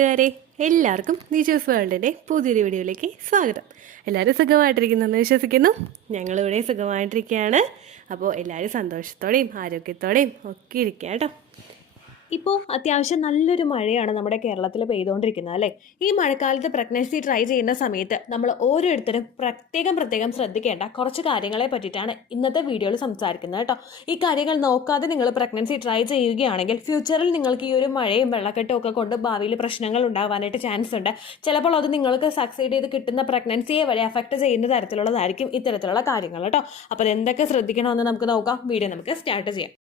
കൂട്ടുകാരെ, എല്ലാവർക്കും നിജോസ് വേൾഡിൻ്റെ പുതിയൊരു വീഡിയോയിലേക്ക് സ്വാഗതം. എല്ലാവരും സുഖമായിട്ടിരിക്കുന്നെന്ന് വിശ്വസിക്കുന്നു. ഞങ്ങളിവിടെ സുഖമായിട്ടിരിക്കുകയാണ്. അപ്പോൾ എല്ലാവരും സന്തോഷത്തോടെയും ആരോഗ്യത്തോടെയും ഒക്കെ ഇരിക്കുക കേട്ടോ. ഇപ്പോൾ അത്യാവശ്യം നല്ലൊരു മഴയാണ് നമ്മുടെ കേരളത്തിൽ പെയ്തുകൊണ്ടിരിക്കുന്നത് അല്ലേ. ഈ മഴക്കാലത്ത് പ്രഗ്നൻസി ട്രൈ ചെയ്യുന്ന സമയത്ത് നമ്മൾ ഓരോരുത്തരും പ്രത്യേകം ശ്രദ്ധിക്കേണ്ട കുറച്ച് കാര്യങ്ങളെ പറ്റിയിട്ടാണ് ഇന്നത്തെ വീഡിയോയിൽ സംസാരിക്കുന്നത് കേട്ടോ. ഈ കാര്യങ്ങൾ നോക്കാതെ നിങ്ങൾ പ്രഗ്നൻസി ട്രൈ ചെയ്യുകയാണെങ്കിൽ ഫ്യൂച്ചറിൽ നിങ്ങൾക്ക് ഈ ഒരു മഴയും വെള്ളക്കെട്ടും ഒക്കെ കൊണ്ട് ഭാവിയിൽ പ്രശ്നങ്ങൾ ഉണ്ടാവാനായിട്ട് ചാൻസ് ഉണ്ട്. ചിലപ്പോൾ അത് നിങ്ങൾക്ക് സക്സീഡ് ചെയ്ത് കിട്ടുന്ന പ്രഗ്നൻസിയെ വരെ അഫക്റ്റ് ചെയ്യുന്ന തരത്തിലുള്ളതായിരിക്കും ഇത്തരത്തിലുള്ള കാര്യങ്ങൾ കേട്ടോ. അപ്പോൾ അതെന്തൊക്കെ ശ്രദ്ധിക്കണമെന്ന് നമുക്ക് നോക്കാം. വീഡിയോ നമുക്ക് സ്റ്റാർട്ട് ചെയ്യാം.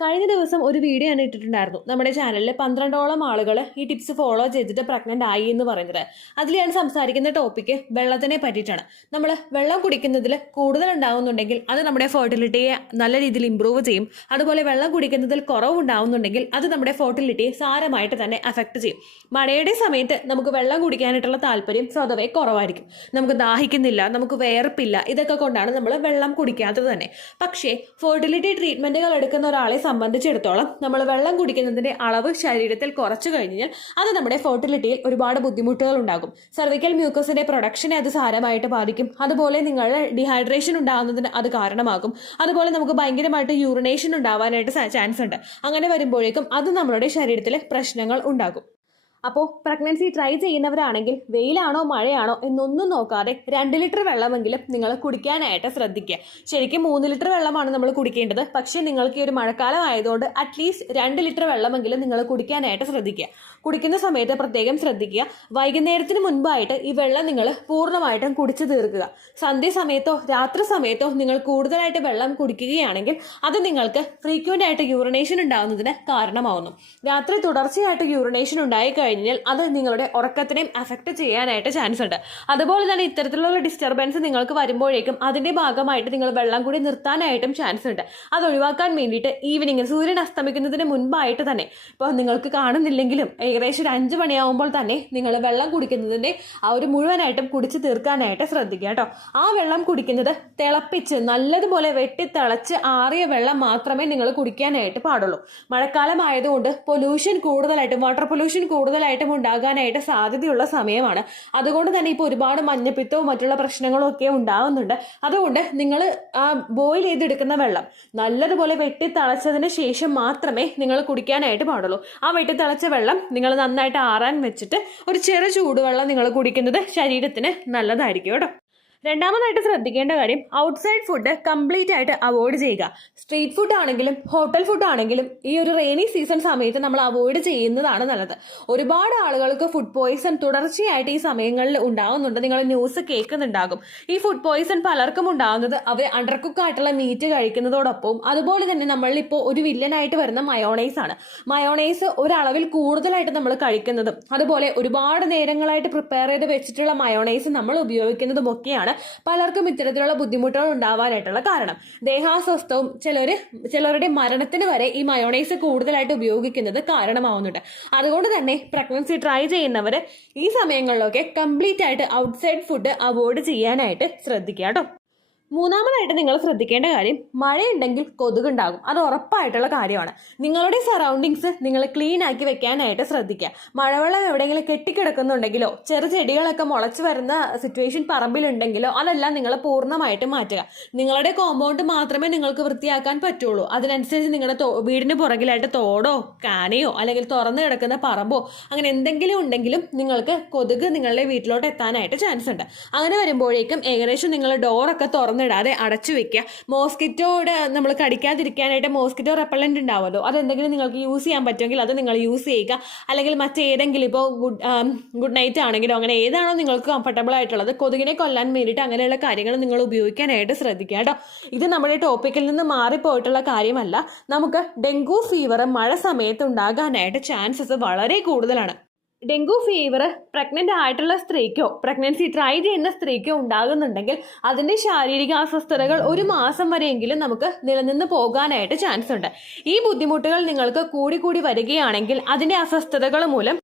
കഴിഞ്ഞ ദിവസം ഒരു വീഡിയോ ഞാൻ ഇട്ടിട്ടുണ്ടായിരുന്നു നമ്മുടെ ചാനലിൽ. 12ഓളം ആളുകൾ ഈ ടിപ്സ് ഫോളോ ചെയ്തിട്ട് പ്രഗ്നൻ്റ് ആയി എന്ന് പറയുന്നത്. അതിൽ ഞാൻ സംസാരിക്കുന്ന ടോപ്പിക്ക് വെള്ളത്തിനെ പറ്റിയിട്ടാണ്. നമ്മൾ വെള്ളം കുടിക്കുന്നതിൽ കൂടുതൽ ഉണ്ടാവുന്നുണ്ടെങ്കിൽ അത് നമ്മുടെ ഫെർട്ടിലിറ്റിയെ നല്ല രീതിയിൽ ഇമ്പ്രൂവ് ചെയ്യും. അതുപോലെ വെള്ളം കുടിക്കുന്നതിൽ കുറവുണ്ടാവുന്നുണ്ടെങ്കിൽ അത് നമ്മുടെ ഫെർട്ടിലിറ്റിയെ സാരമായിട്ട് തന്നെ അഫക്റ്റ് ചെയ്യും. മഴയുടെ സമയത്ത് നമുക്ക് വെള്ളം കുടിക്കാനായിട്ടുള്ള താല്പര്യം സ്വതവേ കുറവായിരിക്കും. നമുക്ക് ദാഹിക്കുന്നില്ല, നമുക്ക് വേർപ്പില്ല. ഇതൊക്കെ കൊണ്ടാണ് നമ്മൾ വെള്ളം കുടിക്കാത്തത് തന്നെ. പക്ഷേ ഫെർട്ടിലിറ്റി ട്രീറ്റ്മെൻറ്റുകൾ എടുക്കുന്ന ഒരാളെ സംബന്ധിച്ചിടത്തോളം നമ്മൾ വെള്ളം കുടിക്കുന്നതിന്റെ അളവ് ശരീരത്തിൽ കുറച്ചു കഴിഞ്ഞാൽ അത് നമ്മുടെ ഫെർട്ടിലിറ്റിയിൽ ഒരുപാട് ബുദ്ധിമുട്ടുകൾ ഉണ്ടാകും. സെർവിക്കൽ മ്യൂക്കസിന്റെ പ്രൊഡക്ഷനെ അത് സാരമായിട്ട് ബാധിക്കും. അതുപോലെ നിങ്ങളുടെ ഡീഹൈഡ്രേഷൻ ഉണ്ടാകുന്നതിന് അത് കാരണമാകും. അതുപോലെ നമുക്ക് ഭയങ്കരമായിട്ട് യൂറിനേഷൻ ഉണ്ടാവാനായിട്ട് ചാൻസ് ഉണ്ട്. അങ്ങനെ വരുമ്പോഴേക്കും അത് നമ്മുടെ ശരീരത്തിൽ പ്രശ്നങ്ങൾ ഉണ്ടാകും. അപ്പോൾ പ്രഗ്നൻസി ട്രൈ ചെയ്യുന്നവരാണെങ്കിൽ വെയിലാണോ മഴയാണോ എന്നൊന്നും നോക്കാതെ 2 ലിറ്റർ വെള്ളമെങ്കിലും നിങ്ങൾ കുടിക്കാനായിട്ട് ശ്രദ്ധിക്കുക. ശരിക്കും 3 ലിറ്റർ വെള്ളമാണ് നമ്മൾ കുടിക്കേണ്ടത്. പക്ഷേ നിങ്ങൾക്ക് ഈ ഒരു മഴക്കാലം ആയതുകൊണ്ട് അറ്റ്ലീസ്റ്റ് 2 ലിറ്റർ വെള്ളമെങ്കിലും നിങ്ങൾ കുടിക്കാനായിട്ട് ശ്രദ്ധിക്കുക. കുടിക്കുന്ന സമയത്ത് പ്രത്യേകം ശ്രദ്ധിക്കുക. വൈകുന്നേരത്തിന് മുൻപായിട്ട് ഈ വെള്ളം നിങ്ങൾ പൂർണ്ണമായിട്ടും കുടിച്ചു തീർക്കുക. സന്ധ്യ സമയത്തോ രാത്രി സമയത്തോ നിങ്ങൾ കൂടുതലായിട്ട് വെള്ളം കുടിക്കുകയാണെങ്കിൽ അത് നിങ്ങൾക്ക് ഫ്രീക്വൻ്റ് ആയിട്ട് യൂറിനേഷൻ ഉണ്ടാകുന്നതിന് കാരണമാവുന്നു. രാത്രി തുടർച്ചയായിട്ട് യൂറിനേഷൻ ഉണ്ടായി കഴിഞ്ഞാൽ അത് നിങ്ങളുടെ ഉറക്കത്തിനെയും അഫക്റ്റ് ചെയ്യാനായിട്ട് ചാൻസ് ഉണ്ട്. അതുപോലെ തന്നെ ഇത്തരത്തിലുള്ള ഡിസ്റ്റർബൻസ് നിങ്ങൾക്ക് വരുമ്പോഴേക്കും അതിന്റെ ഭാഗമായിട്ട് നിങ്ങൾ വെള്ളം കൂടി നിർത്താനായിട്ടും ചാൻസ് ഉണ്ട്. അത് ഒഴിവാക്കാൻ വേണ്ടിയിട്ട് ഈവനിങ് സൂര്യൻ അസ്തമിക്കുന്നതിന് മുൻപായിട്ട് തന്നെ, ഇപ്പോൾ നിങ്ങൾക്ക് കാണുന്നില്ലെങ്കിലും ഏകദേശം ഒരു 5 മണിയാവുമ്പോൾ തന്നെ നിങ്ങൾ വെള്ളം കുടിക്കുന്നതിന്റെ ആ ഒരു മുഴുവനായിട്ടും കുടിച്ച് തീർക്കാനായിട്ട് ശ്രദ്ധിക്കുക കേട്ടോ. ആ വെള്ളം കുടിക്കുന്നത് തിളപ്പിച്ച് നല്ലതുപോലെ വെട്ടിത്തിളച്ച് ആറിയ വെള്ളം മാത്രമേ നിങ്ങൾ കുടിക്കാനായിട്ട് പാടുള്ളൂ. മഴക്കാലം ആയതുകൊണ്ട് പൊല്യൂഷൻ കൂടുതലായിട്ടും വാട്ടർ പൊല്യൂഷൻ കൂടുതലായിട്ടും ഉണ്ടാകാനായിട്ട് സാധ്യതയുള്ള സമയമാണ്. അതുകൊണ്ട് തന്നെ ഇപ്പോൾ ഒരുപാട് മഞ്ഞപ്പിത്തവും മറ്റുള്ള പ്രശ്നങ്ങളും ഒക്കെ ഉണ്ടാകുന്നുണ്ട്. അതുകൊണ്ട് നിങ്ങൾ ആ ബോയിൽ ചെയ്തെടുക്കുന്ന വെള്ളം നല്ലതുപോലെ വെട്ടിത്തിളച്ചതിന് ശേഷം മാത്രമേ നിങ്ങൾ കുടിക്കാനായിട്ട് പാടുള്ളൂ. ആ വെട്ടിത്തിളച്ച വെള്ളം നിങ്ങൾ നന്നായിട്ട് ആറാൻ വെച്ചിട്ട് ഒരു ചെറു ചൂടുവെള്ളം നിങ്ങൾ കുടിക്കുന്നത് ശരീരത്തിന് നല്ലതായിരിക്കും കേട്ടോ. രണ്ടാമതായിട്ട് ശ്രദ്ധിക്കേണ്ട കാര്യം ഔട്ട്സൈഡ് ഫുഡ് കംപ്ലീറ്റ് ആയിട്ട് അവോയ്ഡ് ചെയ്യുക. സ്ട്രീറ്റ് ഫുഡ് ആണെങ്കിലും ഹോട്ടൽ ഫുഡ് ആണെങ്കിലും ഈ ഒരു റെയിനി സീസൺ സമയത്ത് നമ്മൾ അവോയ്ഡ് ചെയ്യുന്നതാണ് നല്ലത്. ഒരുപാട് ആളുകൾക്ക് ഫുഡ് പോയ്സൺ തുടർച്ചയായിട്ട് ഈ സമയങ്ങളിൽ ഉണ്ടാകുന്നുണ്ട്. നിങ്ങൾ ന്യൂസ് കേൾക്കുന്നുണ്ടാകും. ഈ ഫുഡ് പോയ്സൺ പലർക്കും ഉണ്ടാകുന്നത് അവർ അണ്ടർ കുക്ക് ആയിട്ടുള്ള മീറ്റ് കഴിക്കുന്നതോടൊപ്പം അതുപോലെ തന്നെ നമ്മളിപ്പോൾ ഒരു വില്ലനായിട്ട് വരുന്ന മയോണൈസ് ആണ്. മയോണൈസ് ഒരളവിൽ കൂടുതലായിട്ട് നമ്മൾ കഴിക്കുന്നതും അതുപോലെ ഒരുപാട് നേരങ്ങളായിട്ട് പ്രിപ്പയർ ചെയ്ത് വെച്ചിട്ടുള്ള മയോണൈസ് നമ്മൾ ഉപയോഗിക്കുന്നതും ഒക്കെയാണ് പലർക്കും ഇത്തരത്തിലുള്ള ബുദ്ധിമുട്ടുകൾ ഉണ്ടാവാനായിട്ടുള്ള കാരണം. ദേഹാസ്വസ്ഥവും ചിലരുടെ മരണത്തിന് വരെ ഈ മയോണൈസ് കൂടുതലായിട്ട് ഉപയോഗിക്കുന്നത് കാരണമാവുന്നുണ്ട്. അതുകൊണ്ട് തന്നെ പ്രഗ്നൻസി ട്രൈ ചെയ്യുന്നവർ ഈ സമയങ്ങളിലൊക്കെ കംപ്ലീറ്റ് ആയിട്ട് ഔട്ട്സൈഡ് ഫുഡ് അവോയ്ഡ് ചെയ്യാനായിട്ട് ശ്രദ്ധിക്കുക കേട്ടോ. മൂന്നാമതായിട്ട് നിങ്ങൾ ശ്രദ്ധിക്കേണ്ട കാര്യം മഴയുണ്ടെങ്കിൽ കൊതുകുണ്ടാകും. അത് ഉറപ്പായിട്ടുള്ള കാര്യമാണ്. നിങ്ങളുടെ സറൗണ്ടിങ്സ് നിങ്ങൾ ക്ലീൻ ആക്കി വെക്കാനായിട്ട് ശ്രദ്ധിക്കുക. മഴവെള്ളം എവിടെയെങ്കിലും കെട്ടിക്കിടക്കുന്നുണ്ടെങ്കിലോ ചെടികളൊക്കെ മുളച്ചു വരുന്ന സിറ്റുവേഷൻ പറമ്പിലുണ്ടെങ്കിലോ അതെല്ലാം നിങ്ങൾ പൂർണ്ണമായിട്ട് മാറ്റുക. നിങ്ങളുടെ കോമ്പൗണ്ട് മാത്രമേ നിങ്ങൾക്ക് വൃത്തിയാക്കാൻ പറ്റുള്ളൂ. അതിനനുസരിച്ച് നിങ്ങളുടെ വീടിന് പുറകിലായിട്ട് തോടോ കാനയോ അല്ലെങ്കിൽ തുറന്നു കിടക്കുന്ന പറമ്പോ അങ്ങനെ എന്തെങ്കിലും ഉണ്ടെങ്കിലും നിങ്ങൾക്ക് കൊതുക് നിങ്ങളുടെ വീട്ടിലോട്ട് എത്താനായിട്ട് ചാൻസ് ഉണ്ട്. അങ്ങനെ വരുമ്പോഴേക്കും ഏകദേശം നിങ്ങൾ ഡോറൊക്കെ തുറന്നിടാതെ അടച്ചു വെക്കുക. മോസ്കിറ്റോയുടെ നമ്മൾ കടിക്കാതിരിക്കാനായിട്ട് മോസ്കിറ്റോ റെപ്പലന്റ് ഉണ്ടാവുമല്ലോ, അതെന്തെങ്കിലും നിങ്ങൾക്ക് യൂസ് ചെയ്യാൻ പറ്റുമെങ്കിൽ അത് നിങ്ങൾ യൂസ് ചെയ്യുക. അല്ലെങ്കിൽ മറ്റേതെങ്കിലും ഇപ്പോൾ ഗുഡ് നൈറ്റ് ആണെങ്കിലോ അങ്ങനെ ഏതാണോ നിങ്ങൾക്ക് കംഫർട്ടബിൾ ആയിട്ടുള്ളത് കൊതുകിനെ കൊല്ലാൻ വേണ്ടിയിട്ട് അങ്ങനെയുള്ള കാര്യങ്ങൾ നിങ്ങൾ ഉപയോഗിക്കാനായിട്ട് ശ്രദ്ധിക്കുക കേട്ടോ. ഇത് നമ്മുടെ ടോപ്പിക്കിൽ നിന്ന് മാറിപ്പോയിട്ടുള്ള കാര്യമല്ല. നമുക്ക് ഡെങ്കു ഫീവർ മഴ സമയത്ത് ഉണ്ടാകാനായിട്ട് ചാൻസസ് വളരെ കൂടുതലാണ്. ഡെങ്കു ഫീവർ പ്രഗ്നൻ്റ് ആയിട്ടുള്ള സ്ത്രീക്കോ പ്രഗ്നൻസി ട്രൈ ചെയ്യുന്ന സ്ത്രീക്കോ ഉണ്ടാകുന്നുണ്ടെങ്കിൽ അതിൻ്റെ ശാരീരിക അസ്വസ്ഥതകൾ 1 മാസം വരെയെങ്കിലും നമുക്ക് നിലനിന്ന് പോകാനായിട്ട് ചാൻസ് ഉണ്ട്. ഈ ബുദ്ധിമുട്ടുകൾ നിങ്ങൾക്ക് കൂടി വരികയാണെങ്കിൽ അതിൻ്റെ അസ്വസ്ഥതകൾ മൂലം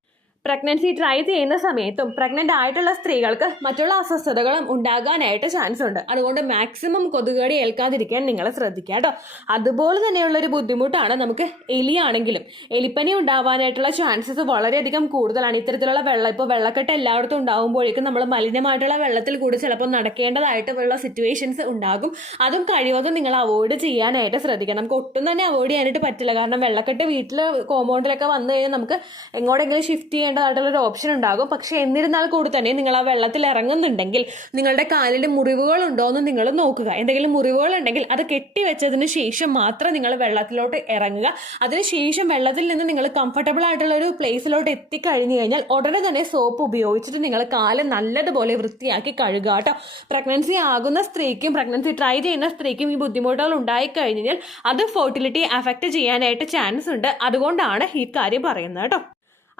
പ്രഗ്നൻസി ട്രൈ ചെയ്യുന്ന സമയത്തും പ്രഗ്നൻ്റ് ആയിട്ടുള്ള സ്ത്രീകൾക്ക് മറ്റുള്ള അസ്വസ്ഥതകളും ഉണ്ടാകാനായിട്ട് ചാൻസ് ഉണ്ട്. അതുകൊണ്ട് മാക്സിമം കൊതുകുകടി ഏൽക്കാതിരിക്കാൻ നിങ്ങൾ ശ്രദ്ധിക്കുക കേട്ടോ. അതുപോലെ തന്നെയുള്ളൊരു ബുദ്ധിമുട്ടാണ് നമുക്ക് എലിയാണെങ്കിലും. എലിപ്പനി ഉണ്ടാവാനായിട്ടുള്ള ചാൻസസ് വളരെയധികം കൂടുതലാണ്. ഇത്തരത്തിലുള്ള ഇപ്പോൾ വെള്ളക്കെട്ട് എല്ലായിടത്തും ഉണ്ടാകുമ്പോഴേക്കും നമ്മൾ മലിനമായിട്ടുള്ള വെള്ളത്തിൽ കൂടി ചിലപ്പോൾ നടക്കേണ്ടതായിട്ടുള്ള സിറ്റുവേഷൻസ് ഉണ്ടാകും. അതും കഴിവതും നിങ്ങൾ അവോയ്ഡ് ചെയ്യാനായിട്ട് ശ്രദ്ധിക്കുക. നമുക്ക് ഒട്ടും തന്നെ അവോയ്ഡ് ചെയ്യാനായിട്ട് പറ്റില്ല. കാരണം വെള്ളക്കെട്ട് വീട്ടിൽ കോമ്പൗണ്ടിലൊക്കെ വന്നു കഴിഞ്ഞാൽ നമുക്ക് എങ്ങോട്ടെങ്കിലും ഷിഫ്റ്റ് ചെയ്യേണ്ടതായിട്ടുള്ളൊരു ഓപ്ഷൻ ഉണ്ടാകും. പക്ഷേ എന്നിരുന്നാൽ കൂടി തന്നെ നിങ്ങൾ ആ വെള്ളത്തിൽ ഇറങ്ങുന്നുണ്ടെങ്കിൽ നിങ്ങളുടെ കാലിൽ മുറിവുകൾ ഉണ്ടോ എന്ന് നിങ്ങൾ നോക്കുക. എന്തെങ്കിലും മുറിവുകൾ ഉണ്ടെങ്കിൽ അത് കെട്ടിവെച്ചതിന് ശേഷം മാത്രം നിങ്ങൾ വെള്ളത്തിലോട്ട് ഇറങ്ങുക. അതിനുശേഷം വെള്ളത്തിൽ നിന്ന് നിങ്ങൾ കംഫർട്ടബിൾ ആയിട്ടുള്ള ഒരു പ്ലേസിലോട്ട് എത്തിക്കഴിഞ്ഞു കഴിഞ്ഞാൽ ഉടനെ തന്നെ സോപ്പ് ഉപയോഗിച്ചിട്ട് നിങ്ങൾ കാല് നല്ലതുപോലെ വൃത്തിയാക്കി കഴുകുക കേട്ടോ. പ്രഗ്നൻസി ആകുന്ന സ്ത്രീക്കും പ്രഗ്നൻസി ട്രൈ ചെയ്യുന്ന സ്ത്രീക്കും ഈ ബുദ്ധിമുട്ടുകൾ ഉണ്ടായിക്കഴിഞ്ഞാൽ അത് ഫെർട്ടിലിറ്റി അഫക്റ്റ് ചെയ്യാനായിട്ട് ചാൻസ് ഉണ്ട്. അതുകൊണ്ടാണ് ഈ കാര്യം പറയുന്നത് കേട്ടോ.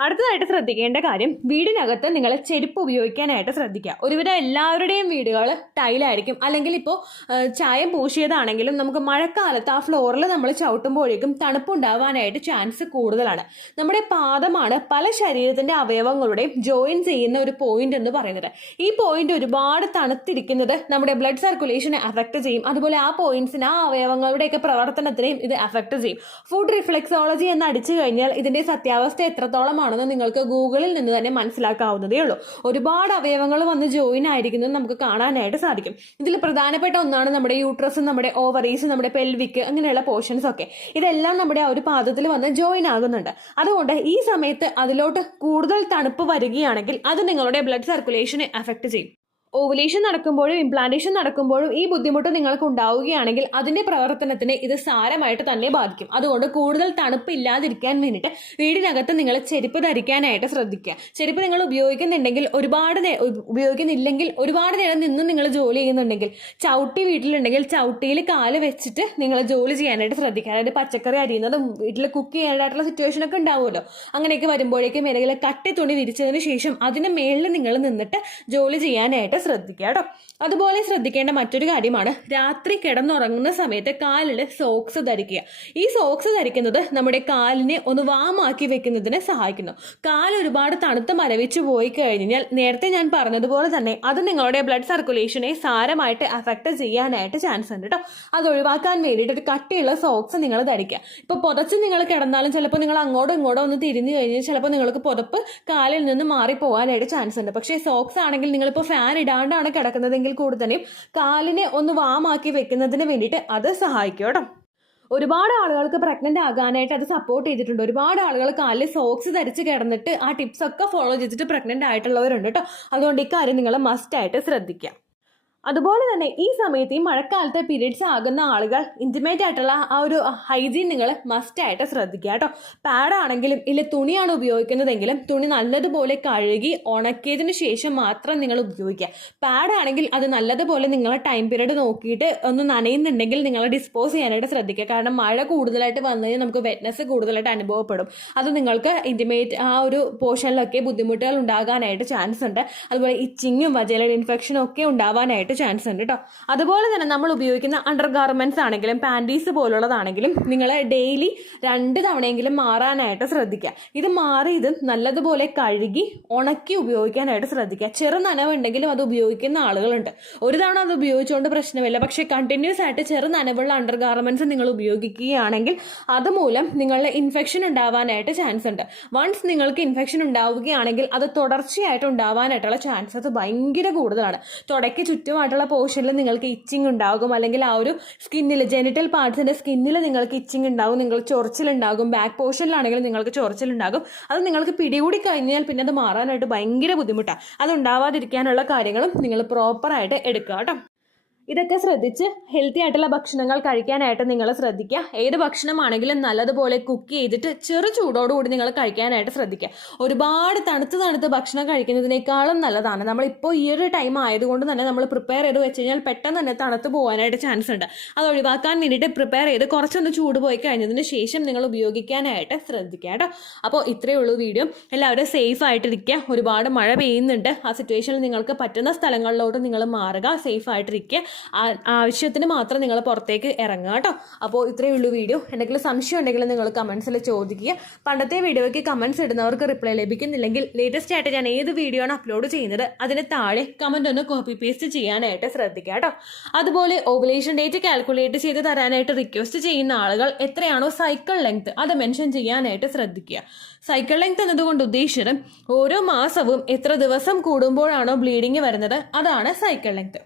അടുത്തതായിട്ട് ശ്രദ്ധിക്കേണ്ട കാര്യം, വീടിനകത്ത് നിങ്ങൾ ചെരുപ്പ് ഉപയോഗിക്കാനായിട്ട് ശ്രദ്ധിക്കുക. ഒരുവിധം എല്ലാവരുടെയും വീടുകൾ ടൈലായിരിക്കും, അല്ലെങ്കിൽ ഇപ്പോൾ ചായം പൂശിയതാണെങ്കിലും നമുക്ക് മഴക്കാലത്ത് ആ ഫ്ലോറിൽ നമ്മൾ ചവിട്ടുമ്പോഴേക്കും തണുപ്പുണ്ടാവാനായിട്ട് ചാൻസ് കൂടുതലാണ്. നമ്മുടെ പാദമാണ് പല ശരീരത്തിൻ്റെ അവയവങ്ങളുടെയും ജോയിൻ ചെയ്യുന്ന ഒരു പോയിന്റ് എന്ന് പറയുന്നത്. ഈ പോയിന്റ് ഒരുപാട് തണുത്തിരിക്കുന്നത് നമ്മുടെ ബ്ലഡ് സർക്കുലേഷനെ അഫക്റ്റ് ചെയ്യും. അതുപോലെ ആ പോയിന്റ്സിന് ആ അവയവങ്ങളുടെയൊക്കെ പ്രവർത്തനത്തിനെയും ഇത് അഫക്റ്റ് ചെയ്യും. ഫുഡ് റിഫ്ലെക്സോളജി എന്ന് അടിച്ചു കഴിഞ്ഞാൽ ഇതിൻ്റെ സത്യാവസ്ഥ എത്രത്തോളം ആണെന്ന് നിങ്ങൾക്ക് ഗൂഗിളിൽ നിന്ന് തന്നെ മനസ്സിലാക്കാവുന്നതേ ഉള്ളൂ. ഒരുപാട് അവയവങ്ങൾ വന്ന് ജോയിൻ ആയിരിക്കുന്നത് നമുക്ക് കാണാനായിട്ട് സാധിക്കും. ഇതിൽ പ്രധാനപ്പെട്ട ഒന്നാണ് നമ്മുടെ യൂട്രസ്, നമ്മുടെ ഓവറീസ്, നമ്മുടെ പെൽവിക്, അങ്ങനെയുള്ള പോർഷൻസ് ഒക്കെ. ഇതെല്ലാം നമ്മുടെ ആ ഒരു പാദത്തിൽ വന്ന് ജോയിൻ ആകുന്നുണ്ട്. അതുകൊണ്ട് ഈ സമയത്ത് അതിലോട്ട് കൂടുതൽ തണുപ്പ് വരികയാണെങ്കിൽ അത് നിങ്ങളുടെ ബ്ലഡ് സർക്കുലേഷനെ അഫക്റ്റ് ചെയ്യും. ഓവുലേഷൻ നടക്കുമ്പോഴും ഇംപ്ലാന്റേഷൻ നടക്കുമ്പോഴും ഈ ബുദ്ധിമുട്ട് നിങ്ങൾക്ക് ഉണ്ടാവുകയാണെങ്കിൽ അതിന്റെ പ്രവർത്തനത്തിനെ ഇത് സാരമായിട്ട് തന്നെ ബാധിക്കും. അതുകൊണ്ട് കൂടുതൽ തണുപ്പ് ഇല്ലാതിരിക്കാൻ വേണ്ടിയിട്ട് വീടിനകത്ത് നിങ്ങൾ ചെരുപ്പ് ധരിക്കാനായിട്ട് ശ്രദ്ധിക്കുക. ചെരുപ്പ് നിങ്ങൾ ഉപയോഗിക്കുന്നുണ്ടെങ്കിൽ ഉപയോഗിക്കുന്നില്ലെങ്കിൽ ഒരുപാട് നേരം നിന്ന് നിങ്ങൾ ജോലി ചെയ്യുന്നുണ്ടെങ്കിൽ, ചവിട്ടി വീട്ടിലുണ്ടെങ്കിൽ ചവിട്ടിയിൽ കാല് വെച്ചിട്ട് നിങ്ങൾ ജോലി ചെയ്യാനായിട്ട് ശ്രദ്ധിക്കുക. അതായത് പച്ചക്കറി അരിയുന്നതും വീട്ടിൽ കുക്ക് ചെയ്യാനായിട്ടുള്ള സിറ്റുവേഷൻ ഒക്കെ ഉണ്ടാവുമല്ലോ. അങ്ങനെയൊക്കെ വരുമ്പോഴേക്കും ഏതെങ്കിലും കട്ടി തുണി വിരിച്ചതിന് ശേഷം അതിന് മേളിൽ നിങ്ങൾ നിന്നിട്ട് ജോലി ചെയ്യാനായിട്ട് ശ്രദ്ധിക്കുക കേട്ടോ. അതുപോലെ ശ്രദ്ധിക്കേണ്ട മറ്റൊരു കാര്യമാണ്, രാത്രി കിടന്നുറങ്ങുന്ന സമയത്ത് കാലിൽ സോക്സ് ധരിക്കുക. ഈ സോക്സ് ധരിക്കുന്നത് നമ്മുടെ കാലിനെ ഒന്ന് വാമാക്കി വെക്കുന്നതിന് സഹായിക്കുന്നു. കാൽ ഒരുപാട് തണുത്ത് മരവിച്ചു പോയി കഴിഞ്ഞാൽ നേരത്തെ ഞാൻ പറഞ്ഞതുപോലെ തന്നെ അത് നിങ്ങളുടെ ബ്ലഡ് സർക്കുലേഷനെ സാരമായിട്ട് അഫക്റ്റ് ചെയ്യാനായിട്ട് ചാൻസ് ഉണ്ട് കേട്ടോ. അത് ഒഴിവാക്കാൻ വേണ്ടിയിട്ട് ഒരു കട്ടിയുള്ള സോക്സ് നിങ്ങൾ ധരിക്കുക. ഇപ്പോൾ പുതച്ച് നിങ്ങൾ കിടന്നാലും ചിലപ്പോൾ നിങ്ങൾ അങ്ങോട്ടും ഇങ്ങോട്ടും ഒന്ന് തിരിഞ്ഞു കഴിഞ്ഞാൽ ചിലപ്പോൾ നിങ്ങൾക്ക് പുതപ്പ് കാലിൽ നിന്ന് മാറിപ്പോകാനായിട്ട് ചാൻസ് ഉണ്ട്. പക്ഷേ സോക്സ് ആണെങ്കിൽ നിങ്ങളിപ്പോൾ ഫാൻ ഇടാണ്ടാണ് കിടക്കുന്നതെങ്കിൽ കൂടി തന്നെയും കാലിനെ ഒന്ന് വാമാക്കി വെക്കുന്നതിന് വേണ്ടിയിട്ട് അത് സഹായിക്കും കേട്ടോ. ഒരുപാട് ആളുകൾക്ക് പ്രഗ്നന്റ് ആകാനായിട്ട് അത് സപ്പോർട്ട് ചെയ്തിട്ടുണ്ട്. ഒരുപാട് ആളുകൾ കാലിൽ സോക്സ് ധരിച്ച് കിടന്നിട്ട് ആ ടിപ്സ് ഒക്കെ ഫോളോ ചെയ്തിട്ട് പ്രഗ്നന്റ് ആയിട്ടുള്ളവരുണ്ട് കേട്ടോ. അതുകൊണ്ട് ഇക്കാര്യം നിങ്ങൾ മസ്റ്റ് ആയിട്ട് ശ്രദ്ധിക്കുക. അതുപോലെ തന്നെ ഈ സമയത്ത് ഈ മഴക്കാലത്ത് പീരീഡ്സ് ആകുന്ന ആളുകൾ ഇൻറ്റിമേറ്റ് ആയിട്ടുള്ള ആ ഒരു ഹൈജീൻ നിങ്ങൾ മസ്റ്റായിട്ട് ശ്രദ്ധിക്കുക കേട്ടോ. പാഡാണെങ്കിലും ഇല്ല തുണിയാണ് ഉപയോഗിക്കുന്നതെങ്കിലും തുണി നല്ലതുപോലെ കഴുകി ഉണക്കിയതിന് ശേഷം മാത്രം നിങ്ങൾ ഉപയോഗിക്കുക. പാഡാണെങ്കിൽ അത് നല്ലതുപോലെ നിങ്ങൾ ടൈം പീരീഡ് നോക്കിയിട്ട് ഒന്ന് നനയുന്നുണ്ടെങ്കിൽ നിങ്ങൾ ഡിസ്പോസ് ചെയ്യാനായിട്ട് ശ്രദ്ധിക്കുക. കാരണം മഴ കൂടുതലായിട്ട് വന്നു കഴിഞ്ഞാൽ നമുക്ക് വെറ്റ്നസ് കൂടുതലായിട്ട് അനുഭവപ്പെടും. അത് നിങ്ങൾക്ക് ഇൻറ്റിമേറ്റ് ആ ഒരു പോർഷനിലൊക്കെ ബുദ്ധിമുട്ടുകൾ ഉണ്ടാകാനായിട്ട് ചാൻസ് ഉണ്ട്. അതുപോലെ ഇച്ചിങ്ങും വജൈനൽ ഇൻഫെക്ഷനും ഒക്കെ ഉണ്ടാവാനായിട്ട് ചാൻസ് ഉണ്ട് കേട്ടോ. അതുപോലെ തന്നെ നമ്മൾ ഉപയോഗിക്കുന്ന അണ്ടർ ഗാർമെന്റ്സ് ആണെങ്കിലും പാൻറ്റീസ് പോലുള്ളതാണെങ്കിലും നിങ്ങൾ ഡെയിലി 2 തവണയെങ്കിലും മാറാനായിട്ട് ശ്രദ്ധിക്കുക. ഇത് മാറി ഇത് നല്ലതുപോലെ കഴുകി ഉണക്കി ഉപയോഗിക്കാനായിട്ട് ശ്രദ്ധിക്കുക. ചെറു നനവുണ്ടെങ്കിലും അത് ഉപയോഗിക്കുന്ന ആളുകളുണ്ട്. ഒരു തവണ അത് ഉപയോഗിച്ചുകൊണ്ട് പ്രശ്നമില്ല. പക്ഷേ കണ്ടിന്യൂസ് ആയിട്ട് ചെറു നനവുള്ള അണ്ടർ ഗാർമെന്റ്സ് നിങ്ങൾ ഉപയോഗിക്കുകയാണെങ്കിൽ അതുമൂലം നിങ്ങളുടെ ഇൻഫെക്ഷൻ ഉണ്ടാവാനായിട്ട് ചാൻസ് ഉണ്ട്. വൺസ് നിങ്ങൾക്ക് ഇൻഫെക്ഷൻ ഉണ്ടാവുകയാണെങ്കിൽ അത് തുടർച്ചയായിട്ട് ഉണ്ടാവാനായിട്ടുള്ള ചാൻസസ് ഭയങ്കര കൂടുതലാണ്. തുടയ്ക്ക് ചുറ്റും ആയിട്ടുള്ള പോർഷനിൽ നിങ്ങൾക്ക് ഇച്ചിങ് ഉണ്ടാകും, അല്ലെങ്കിൽ ആ ഒരു സ്കിന്നിൽ ജെനിറ്റൽ പാർട്സിന്റെ സ്കിന്നിൽ നിങ്ങൾക്ക് ഇച്ചിങ് ഉണ്ടാകും, നിങ്ങൾക്ക് ചൊറിച്ചിലുണ്ടാകും. ബാക്ക് പോർഷനിലാണെങ്കിൽ നിങ്ങൾക്ക് ചൊറിച്ചിലുണ്ടാകും. അത് നിങ്ങൾക്ക് പിടികൂടി കഴിഞ്ഞാൽ പിന്നെ അത് മാറാനായിട്ട് ഭയങ്കര ബുദ്ധിമുട്ടാണ്. അത് ഉണ്ടാവാതിരിക്കാനുള്ള കാര്യങ്ങളും നിങ്ങൾ പ്രോപ്പറായിട്ട് എടുക്കുക കേട്ടോ. ഇതൊക്കെ ശ്രദ്ധിച്ച് ഹെൽത്തി ആയിട്ടുള്ള ഭക്ഷണങ്ങൾ കഴിക്കാനായിട്ട് നിങ്ങൾ ശ്രദ്ധിക്കുക. ഏത് ഭക്ഷണമാണെങ്കിലും നല്ലതുപോലെ കുക്ക് ചെയ്തിട്ട് ചെറു ചൂടോടുകൂടി നിങ്ങൾ കഴിക്കാനായിട്ട് ശ്രദ്ധിക്കുക. ഒരുപാട് തണുത്ത് ഭക്ഷണം കഴിക്കുന്നതിനേക്കാളും നല്ലതാണ്. നമ്മളിപ്പോൾ ഈ ഒരു ടൈം ആയതുകൊണ്ട് തന്നെ നമ്മൾ പ്രിപ്പയർ ചെയ്ത് വെച്ച് കഴിഞ്ഞാൽ പെട്ടെന്ന് തന്നെ തണുത്ത് പോകാനായിട്ട് ചാൻസ് ഉണ്ട്. അത് ഒഴിവാക്കാൻ വേണ്ടിയിട്ട് പ്രിപ്പയർ ചെയ്ത് കുറച്ചൊന്ന് ചൂട് പോയി കഴിഞ്ഞതിന് ശേഷം നിങ്ങൾ ഉപയോഗിക്കാനായിട്ട് ശ്രദ്ധിക്കുക കേട്ടോ. അപ്പോൾ ഇത്രയേ ഉള്ളൂ വീഡിയോ. എല്ലാവരും സേഫ് ആയിട്ടിരിക്കുക. ഒരുപാട് മഴ പെയ്യുന്നുണ്ട്. ആ സിറ്റുവേഷനിൽ നിങ്ങൾക്ക് പറ്റുന്ന സ്ഥലങ്ങളിലോട്ട് നിങ്ങൾ മാറുക, സേഫ് ആയിട്ടിരിക്കുക. ആവശ്യത്തിന് മാത്രം നിങ്ങൾ പുറത്തേക്ക് ഇറങ്ങുക കേട്ടോ. അപ്പോൾ ഇത്രയേ ഉള്ളൂ വീഡിയോ. എന്തെങ്കിലും സംശയം ഉണ്ടെങ്കിൽ നിങ്ങൾ കമൻസിൽ ചോദിക്കുക. പണ്ടത്തെ വീഡിയോയ്ക്ക് കമൻസ് ഇടുന്നവർക്ക് റിപ്ലൈ ലഭിക്കുന്നില്ലെങ്കിൽ ലേറ്റസ്റ്റ് ആയിട്ട് ഞാൻ ഏത് വീഡിയോ ആണ് അപ്ലോഡ് ചെയ്യുന്നത് അതിന് താഴെ കമൻ്റ് ഒന്ന് കോപ്പി പേസ്റ്റ് ചെയ്യാനായിട്ട് ശ്രദ്ധിക്കുക കേട്ടോ. അതുപോലെ ഓവുലേഷൻ ഡേറ്റ് കാൽക്കുലേറ്റ് ചെയ്ത് തരാനായിട്ട് റിക്വസ്റ്റ് ചെയ്യുന്ന ആളുകൾ എത്രയാണോ സൈക്കിൾ ലെങ്ത് അത് മെൻഷൻ ചെയ്യാനായിട്ട് ശ്രദ്ധിക്കുക. സൈക്കിൾ ലെങ്ത് എന്നതുകൊണ്ട് ഉദ്ദേശിച്ചത് ഓരോ മാസവും എത്ര ദിവസം കൂടുമ്പോഴാണോ ബ്ലീഡിങ് വരുന്നത് അതാണ് സൈക്കിൾ ലെങ്ത്.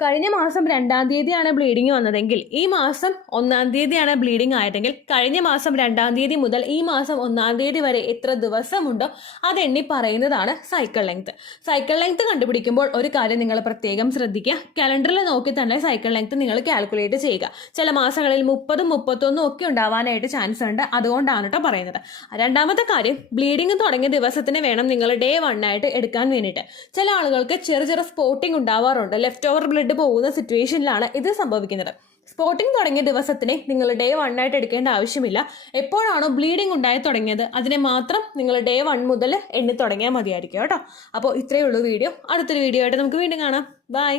കഴിഞ്ഞ മാസം 2-ാം തീയതിയാണ് ബ്ലീഡിങ് വന്നതെങ്കിൽ ഈ മാസം 1-ാം തീയതിയാണ് ബ്ലീഡിങ് ആയതെങ്കിൽ കഴിഞ്ഞ മാസം 2-ാം തീയതി മുതൽ ഈ മാസം 1-ാം തീയതി വരെ എത്ര ദിവസമുണ്ടോ അതെണ്ണി പറയുന്നതാണ് സൈക്കിൾ ലെങ്ത്. സൈക്കിൾ ലെങ്ത് കണ്ടുപിടിക്കുമ്പോൾ ഒരു കാര്യം നിങ്ങൾ പ്രത്യേകം ശ്രദ്ധിക്കുക. കലണ്ടറിൽ നോക്കി തന്നെ സൈക്കിൾ ലെങ്ത് നിങ്ങൾ കാൽക്കുലേറ്റ് ചെയ്യുക. ചില മാസങ്ങളിൽ 30-ഉം 31-ഉം ഒക്കെ ഉണ്ടാവാനായിട്ട് ചാൻസ് ഉണ്ട്. അതുകൊണ്ടാണ് കേട്ടോ പറയുന്നത്. രണ്ടാമത്തെ കാര്യം, ബ്ലീഡിങ് തുടങ്ങിയ ദിവസത്തിന് വേണം നിങ്ങൾ ഡേ 1 ആയിട്ട് എടുക്കാൻ വേണ്ടിയിട്ട്. ചില ആളുകൾക്ക് ചെറിയ സ്പോട്ടിംഗ് ഉണ്ടാവാറുണ്ട്. ലെഫ്റ്റ് ഓവർ ബ്ലഡ് പോകുന്ന സിറ്റുവേഷനിലാണ് ഇത് സംഭവിക്കുന്നത്. സ്പോട്ടിംഗ് തുടങ്ങിയ ദിവസത്തിനെ നിങ്ങൾ ഡേ 1 ആയിട്ട് എടുക്കേണ്ട ആവശ്യമില്ല. എപ്പോഴാണോ ബ്ലീഡിംഗ് ഉണ്ടായി തുടങ്ങിയത് അതിനെ മാത്രം നിങ്ങൾ ഡേ 1 മുതൽ എണ്ണി തുടങ്ങിയാൽ മതിയായിരിക്കും കേട്ടോ. അപ്പോൾ ഇത്രയേ ഉള്ളൂ വീഡിയോ. അടുത്തൊരു വീഡിയോ ആയിട്ട് നമുക്ക് വീണ്ടും കാണാം. ബൈ.